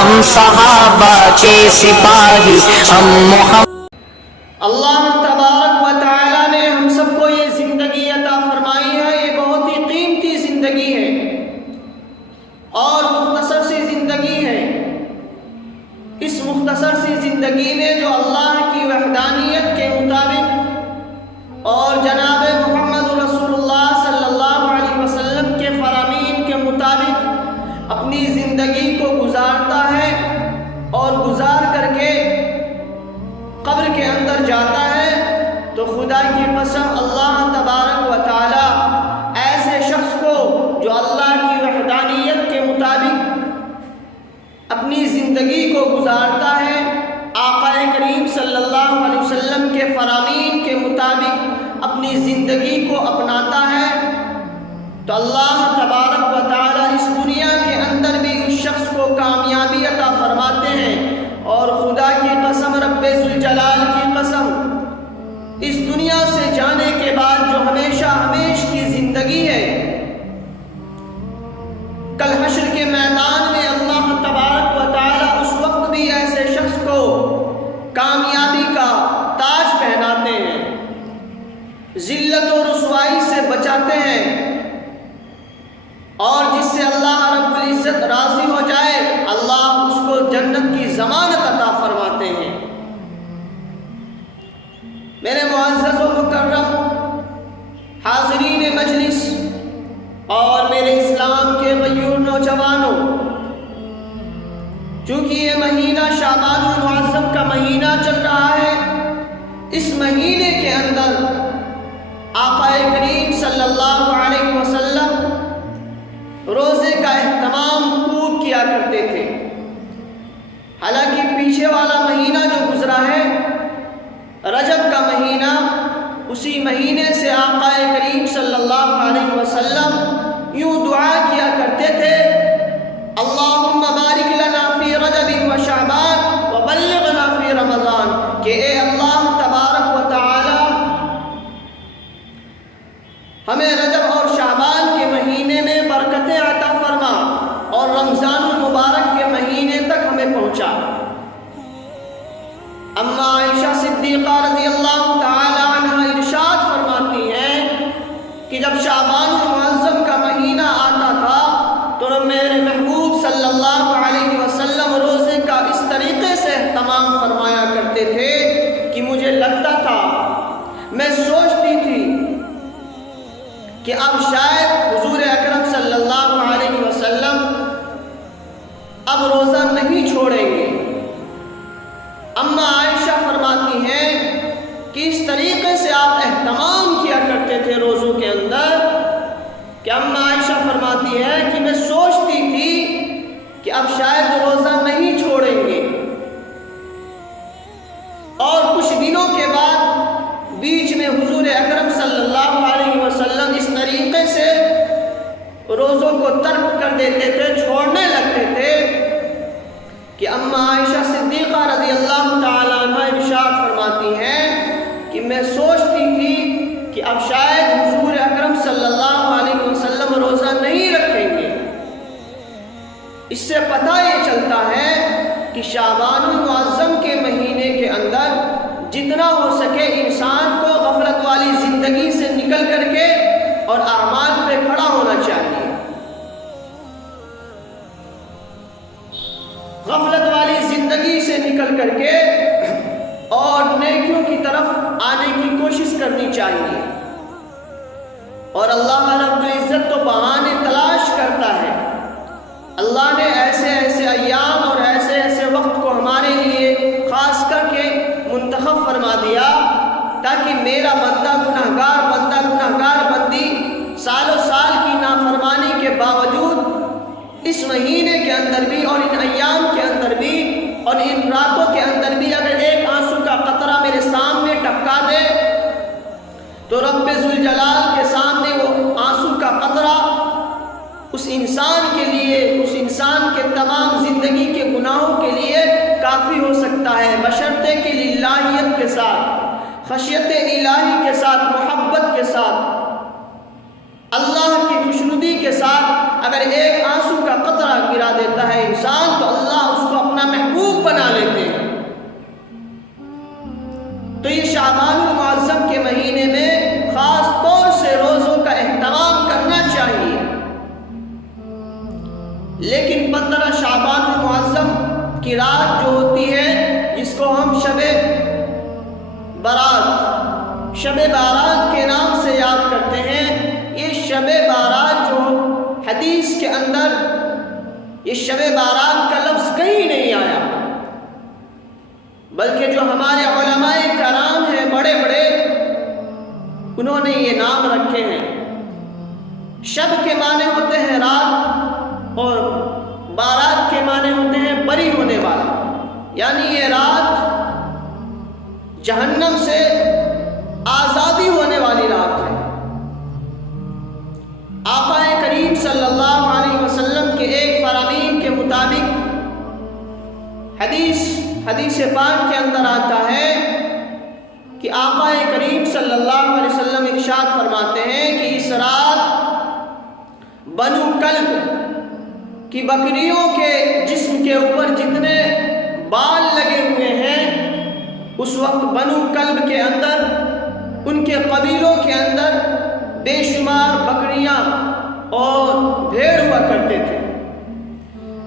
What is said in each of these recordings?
ہم صحابہ کے سپاہی، ہم محمد۔ اللہ تبارک و تعالیٰ نے ہم سب کو یہ زندگی عطا فرمائی ہے، یہ بہت ہی قیمتی زندگی ہے اور مختصر سی زندگی ہے۔ اس مختصر سی زندگی میں جو اللہ کی وحدانیت کے مطابق اور جناب محمد رسول اللہ صلی اللہ علیہ وسلم کے فرامین کے مطابق اپنی زندگی کو گزارتا ہے اور گزار کر کے قبر کے اندر جاتا ہے، تو خدا کی قسم اللہ تبارک و تعالی ایسے شخص کو جو اللہ کی وحدانیت کے مطابق اپنی زندگی کو گزارتا ہے، آقا کریم صلی اللہ علیہ وسلم کے فرامین کے مطابق اپنی زندگی کو اپناتا ہے، تو اللہ تبارک و تعالی اس دنیا کے اندر بھی اس شخص کو کامیابی عطا فرماتے ہیں۔ اور خدا کی قسم، رب ذوالجلال کی قسم، اس دنیا سے جانے کے بعد جو ہمیشہ ہمیش کی زندگی ہے، کل حشر کے میدان میں اللہ تبارک و تعالی اس وقت بھی ایسے شخص کو کامیابی کا تاج پہناتے ہیں، ذلت و رسوائی سے بچاتے ہیں، اور جس سے اللہ رب العزت راضی ہو جائے اللہ اس کو جنت کی ضمانت عطا فرماتے ہیں۔ میرے معزز و مکرم حاضرین مجلس اور میرے اسلام کے غیور نوجوانوں، چونکہ یہ مہینہ شعبان المعظم کا مہینہ چل رہا ہے، اس مہینے کے اندر آقا کریم صلی اللہ علیہ وسلم روزے کا اہتمام خوب کیا کرتے تھے۔ حالانکہ پیچھے والا مہینہ جو گزرا ہے رجب کا مہینہ، اسی مہینے سے آقا کریم صلی اللہ علیہ وسلم یوں دعا کیا کرتے تھے، اللہم بارک لنا فی رجب و شعبان و بلغنا فی رمضان، کہ اے اللہ تبارک و تعالی ہمیں رجب اور شعبان کے مہینے میں برکتیں عطا فرما اور رمضان المبارک کے مہینے تک ہمیں پہنچا۔ اما عائشہ صدیقہ رضی اللہ تعالی عنہ ارشاد فرماتی ہیں کہ جب شعبان المعظم کا مہینہ آتا تھا تو میرے محبوب صلی اللہ علیہ وسلم روزے کا اس طریقے سے اہتمام فرمایا کرتے تھے کہ مجھے لگتا تھا، میں سوچتی تھی کہ اب شاید حضور اکرم صلی اللہ علیہ وسلم اب روزہ نہیں چھوڑیں گے۔ اما عائشہ فرماتی ہیں کہ اس طریقے سے آپ اہتمام کیا کرتے تھے روزوں کے اندر کہ اما عائشہ فرماتی ہے کہ میں سوچتی تھی کہ اب شاید روزہ نہیں چھوڑیں گے، اور کچھ دنوں کے بعد بیچ میں حضور اکرم صلی اللہ علیہ وسلم اس طریقے سے روزوں کو ترک کر دیتے تھے، چھوڑنے لگتے تھے کہ اما عائشہ صدیقہ رضی اللہ تعالیٰ عنہ ارشاد فرماتی ہیں کہ میں سوچتی تھی کہ اب شاید حضور اکرم صلی اللہ علیہ وسلم روزہ نہیں رکھیں گے۔ اس سے پتہ یہ چلتا ہے کہ شعبان المعظم کے مہینے کے اندر جتنا ہو سکے انسان کو غفلت والی زندگی سے نکل کر کے اور اعمال پہ کھڑا ہونا چاہیے، غفلت والی زندگی سے نکل کر کے اور نیکیوں کی طرف آنے کی کوشش کرنی چاہیے۔ اور اللہ رب العزت تو بہانے تلاش کرتا ہے، اللہ نے ایسے ایسے ایام اور ایسے ایسے وقت کو ہمارے لیے خاص کر کے منتخب فرما دیا تاکہ میرا بندہ گناہگار بندی سال و سال کی نافرمانی کے باوجود اس مہینے کے اندر بھی اور ان ایام کے اندر بھی اور ان راتوں کے اندر بھی اگر ایک آنسو کا قطرہ میرے سامنے ٹپکا دے تو رب ذوالجلال کے سامنے وہ آنسو کا قطرہ اس انسان کے لیے، اس انسان کے تمام زندگی کے گناہوں کے لیے کافی ہو سکتا ہے، بشرطے کہ للہیت کے ساتھ، خشیت الہی کے ساتھ، محبت کے ساتھ، اللہ کی خوشنودی کے ساتھ اگر ایک آنسو کا قطرہ گرا دیتا ہے انسان تو اللہ اس کو 15 شعبان المعظم کی رات جو ہوتی ہے جس کو ہم شب بارات کے نام سے یاد کرتے ہیں، یہ شب بارات جو حدیث کے اندر یہ شب بارات کا لفظ کہیں نہیں آیا، بلکہ جو ہمارے علماء کرام ہیں بڑے بڑے، انہوں نے یہ نام رکھے ہیں۔ شب کے معنی ہوتے ہیں رات، اور بارات کے معنی ہوتے ہیں بری ہونے والا، یعنی یہ رات جہنم سے آزادی ہونے والی رات ہے۔ آقا کریم صلی اللہ علیہ وسلم کے ایک فرامین کے مطابق حدیث پاک کے اندر آتا ہے کہ آقا کریم صلی اللہ علیہ وسلم ارشاد فرماتے ہیں کہ اس رات بنو کلب کی بکریوں کے جسم کے اوپر جتنے بال لگے ہوئے ہیں، اس وقت بنو کلب کے اندر، ان کے قبیلوں کے اندر بے شمار بکریاں اور بھیڑ ہوا کرتے تھے۔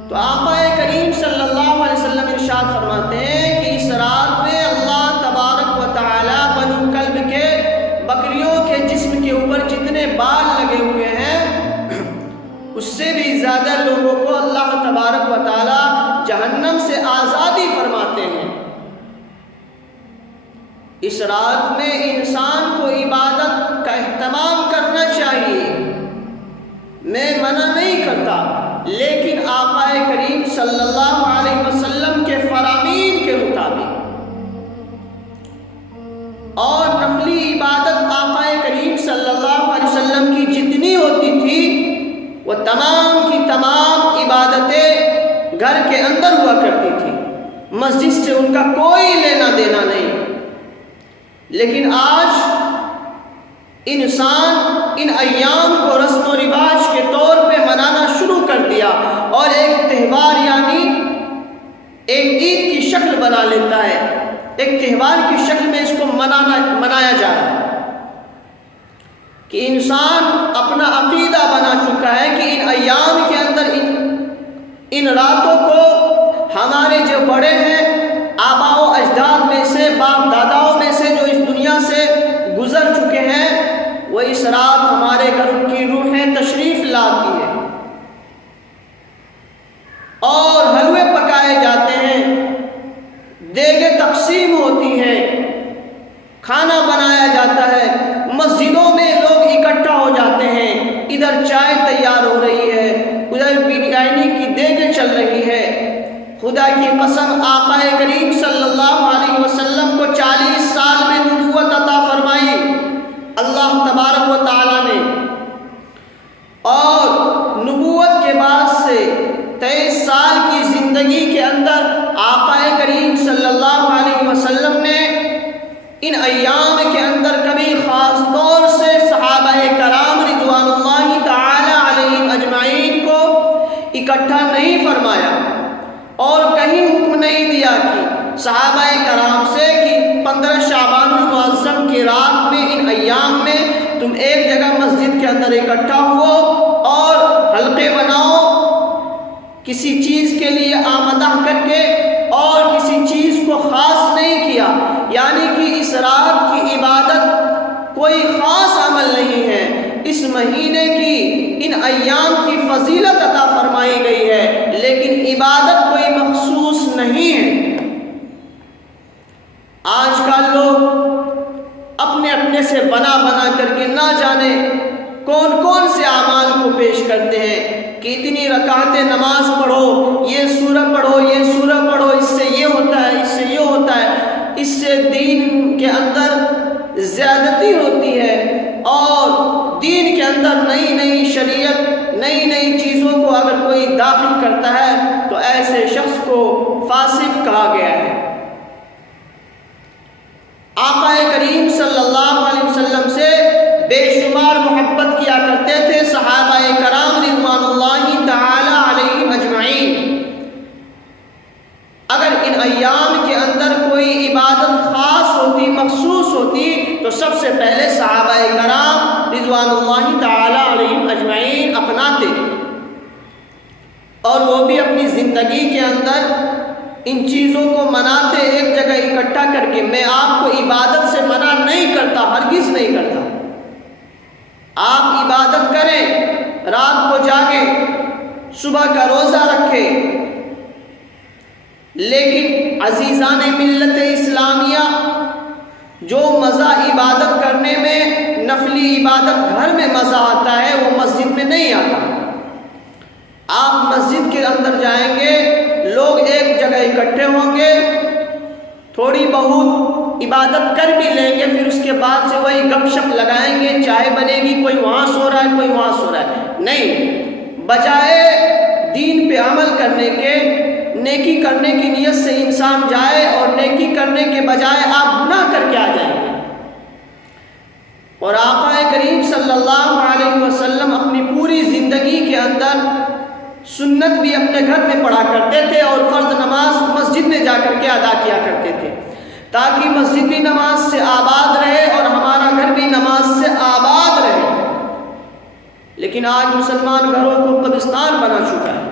تو آقا کریم صلی اللہ علیہ وسلم ارشاد فرماتے ہیں کہ اس رات میں اللہ تبارک و تعالی بنو کلب کے بکریوں کے جسم کے اوپر جتنے بال لگے ہوئے ہیں، اس سے بھی زیادہ لوگوں کو اللہ تبارک و تعالی جہنم سے آزادی فرماتے ہیں۔ اس رات میں انسان کو عبادت کا اہتمام کرنا چاہیے، میں منع نہیں کرتا، لیکن آقا کریم صلی اللہ علیہ وسلم کے فرامین کے مطابق، اور نفلی عبادت آقا کریم صلی اللہ علیہ وسلم کی جتنی ہوتی تھی وہ تمام کی تمام عبادتیں گھر کے اندر ہوا کرتی تھی، مسجد سے ان کا کوئی لینا دینا نہیں۔ لیکن آج انسان ان ایام کو رسم و رواج کے طور پہ منانا شروع کر دیا، اور ایک تہوار یعنی ایک عید کی شکل بنا لیتا ہے، ایک تہوار کی شکل میں اس کو منایا جا رہا ہے، کہ انسان اپنا عقیدہ بنا چکا ہے کہ ان ایام کے اندر ان راتوں کو ہمارے جو بڑے ہیں، آباء و اجداد میں سے، باپ داداؤں میں سے جو اس دنیا سے گزر چکے ہیں، وہ اس رات ہمارے گھر ان کی روحیں تشریف لاتی ہے، اور حلوے پکائے جاتے ہیں، دیگیں تقسیم ہوتی ہیں، کھانا بنایا جاتا ہے، مسجدوں میں لوگ اکٹھا ہو جاتے ہیں، ادھر چائے تیار ہو رہی ہے، ادھر بریانی کی دیگیں چل رہی ہے۔ خدا کی قسم آقا کریم صلی اللہ علیہ وسلم کو 40 سال میں نبوت عطا فرمائی اللہ تبارک و تعالی نے، اور نبوت کے بعد سے 23 سال کی زندگی کے اندر آقا کریم صلی اللہ علیہ وسلم نے ان ایام کے اندر کبھی خاص طور سے صحابہ کرام رضوان اللہ تعالی علیہم اجمعین کو اکٹھا نہیں فرمایا، اور کہیں حکم نہیں دیا کہ صحابہ کرام سے کہ 15 شعبان المعظم کی رات میں ان ایام میں تم ایک جگہ مسجد کے اندر اکٹھا ہو اور حلقے بناؤ، کسی چیز کے لیے آمدہ کر کے، اور کسی چیز کو خاص نہیں کیا، یعنی کہ اس رات کی عبادت کوئی خاص عمل نہیں ہے، اس مہینے کی ان ایام کی فضیلت عطا فرمائی گئی ہے، لیکن عبادت کوئی مخصوص نہیں ہے۔ آج کل لوگ اپنے اپنے سے بنا کر کے نہ جانے کون کون سے اعمال کو پیش کرتے ہیں کہ اتنی رکعتیں نماز پڑھو، یہ سورہ پڑھو، یہ سورہ پڑھو، اس سے یہ ہوتا ہے، اس سے یہ ہوتا ہے، اس سے دین کے اندر زیادتی ہوتی ہے، اور دین کے اندر نئی شریعت، نئی چیزوں کو اگر کوئی داخل کرتا ہے تو ایسے شخص کو فاسق کہا گیا ہے۔ آقا کریم صلی اللہ علیہ وسلم سے بے شمار محبت کیا کرتے تھے صحابہ کرام رضوان اللہ تعالی علیہم اجمعین۔ اگر ان ایام کے اندر کوئی عبادت خاص ہوتی، مخصوص ہوتی، تو سب سے پہلے صحابہ کرام رضوان اللہ تعالی علیہم اجمعین اپناتے، اور وہ بھی ان چیزوں کو مناتے ایک جگہ اکٹھا کر کے، میں آپ کو عبادت سے منع نہیں کرتا، ہرگز نہیں کرتا۔ آپ عبادت کریں، رات کو جاگیں، صبح کا روزہ رکھیں، لیکن عزیزان ملت اسلامیہ، جو مزہ عبادت کرنے میں، نفلی عبادت گھر میں مزہ آتا ہے، وہ مسجد میں نہیں آتا۔ آپ مسجد کے اندر جائیں گے، لوگ ایک جگہ اکٹھے ہوں گے، تھوڑی بہت عبادت کر بھی لیں گے، پھر اس کے بعد سے وہی گپ شپ لگائیں گے، چائے بنے گی، کوئی وہاں سو رہا ہے، کوئی وہاں سو رہا ہے۔ نہیں، بجائے دین پہ عمل کرنے کے، نیکی کرنے کی نیت سے انسان جائے اور نیکی کرنے کے بجائے آپ گناہ کر کے آ جائیں گے۔ اور آقا کریم صلی اللہ علیہ وسلم اپنی پوری زندگی کے اندر سنت بھی اپنے گھر میں پڑھا کرتے تھے اور فرض نماز مسجد میں جا کر کے ادا کیا کرتے تھے، تاکہ مسجد بھی نماز سے آباد رہے اور ہمارا گھر بھی نماز سے آباد رہے۔ لیکن آج مسلمان گھروں کو قبرستان بنا چکا ہے۔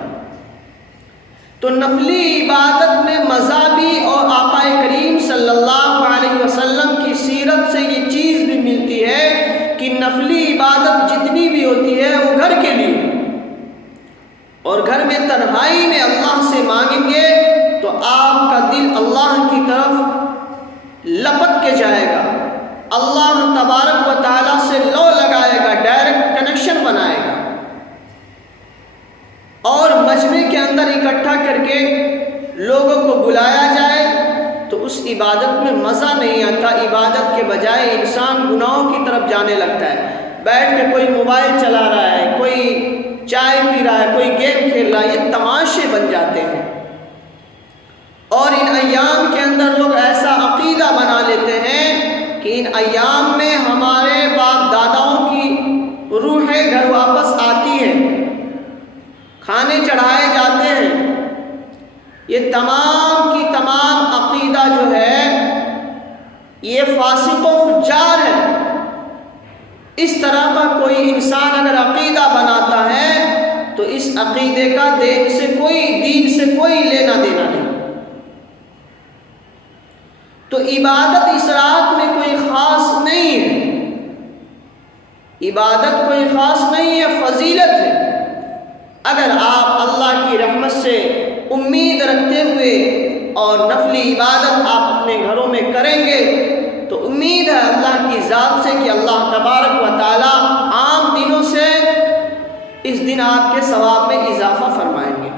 تو نفلی عبادت میں مزہ بھی، اور آقا کریم صلی اللہ علیہ وسلم کی سیرت سے یہ چیز بھی ملتی ہے کہ نفلی عبادت جتنی بھی ہوتی ہے وہ گھر کے لیے، اور گھر میں تنہائی میں اللہ سے مانگیں گے تو آپ کا دل اللہ کی طرف لپک کے جائے گا، اللہ تبارک و تعالیٰ سے لو لگائے گا، ڈائریکٹ کنیکشن بنائے گا۔ اور مجمع کے اندر اکٹھا کر کے لوگوں کو بلایا جائے تو اس عبادت میں مزہ نہیں آتا، عبادت کے بجائے انسان گناہوں کی طرف جانے لگتا ہے۔ بیٹھ کے کوئی موبائل چلا رہا ہے، کوئی چائے پی رہا ہے، کوئی گیم کھیل رہا ہے، یہ تماشے بن جاتے ہیں۔ اور ان ایام کے اندر لوگ ایسا عقیدہ بنا لیتے ہیں کہ ان ایام میں ہمارے باپ داداؤں کی روحیں گھر واپس آتی ہیں، کھانے چڑھائے جاتے ہیں۔ یہ تمام کی تمام عقیدہ جو ہے یہ فاسق و فجار ہے۔ اس طرح کا کوئی انسان اگر عقیدہ بناتا ہے تو اس عقیدے کا دین سے کوئی لینا دینا نہیں۔ تو عبادت اس رات میں کوئی خاص نہیں ہے، عبادت کوئی خاص نہیں ہے، فضیلت ہے۔ اگر آپ اللہ کی رحمت سے امید رکھتے ہوئے اور نفلی عبادت آپ اپنے گھروں میں کریں گے تو امید ہے اللہ کی ذات سے کہ اللہ تبارک و تعالی عام دنوں سے اس دن آپ کے ثواب میں اضافہ فرمائیں گے۔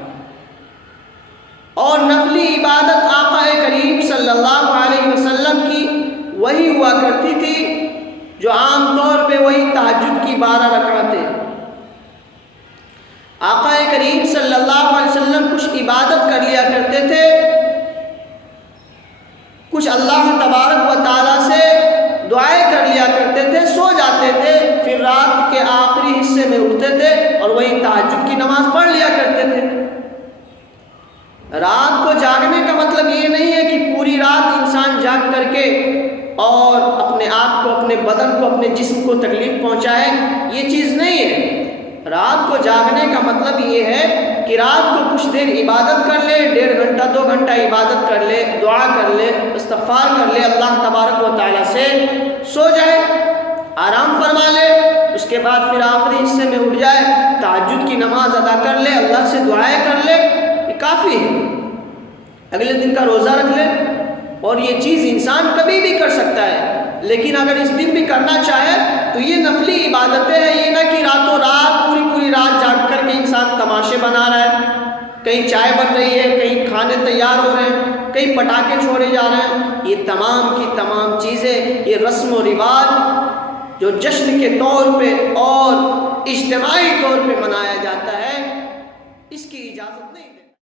اور نفلی عبادت آقا کریم صلی اللہ علیہ وسلم کی وہی ہوا کرتی تھی جو عام طور پہ وہی تہجد کی 12 رکعتیں۔ آقا کریم صلی اللہ علیہ وسلم کچھ عبادت کر لیا کرتے تھے، کچھ اللہ تبارک و تعالیٰ سے دعائیں کر لیا کرتے تھے، سو جاتے تھے، پھر رات کے آخری حصے میں اٹھتے تھے اور وہی تہجد کی نماز پڑھ لیا کرتے تھے۔ رات کو جاگنے کا مطلب یہ نہیں ہے کہ پوری رات انسان جاگ کر کے اور اپنے آپ کو، اپنے بدن کو، اپنے جسم کو تکلیف پہنچائے، یہ چیز نہیں ہے۔ رات کو جاگنے کا مطلب یہ ہے کہ رات کو کچھ دیر عبادت کر لے، 1.5 گھنٹہ 2 گھنٹہ عبادت کر لے، دعا کر لے، استغفار کر لے اللہ تبارک و تعالیٰ سے، سو جائے، آرام فرما لے، اس کے بعد پھر آخری حصے میں اٹھ جائے، تہجد کی نماز ادا کر لے، اللہ سے دعائیں کر لے، یہ کافی ہے۔ اگلے دن کا روزہ رکھ لے، اور یہ چیز انسان کبھی بھی کر سکتا ہے، لیکن اگر اس دن بھی کرنا چاہے تو یہ نفلی عبادتیں ہیں، یہ نہ کہ راتوں رات پوری رات جاگ کر کے انسان تماشے بنا رہا ہے، کہیں چائے بن رہی ہے، کہیں کھانے تیار ہو رہے ہیں، کہیں پٹاخے چھوڑے جا رہے ہیں۔ یہ تمام کی تمام چیزیں، یہ رسم و رواج جو جشن کے طور پہ اور اجتماعی طور پہ منایا جاتا ہے،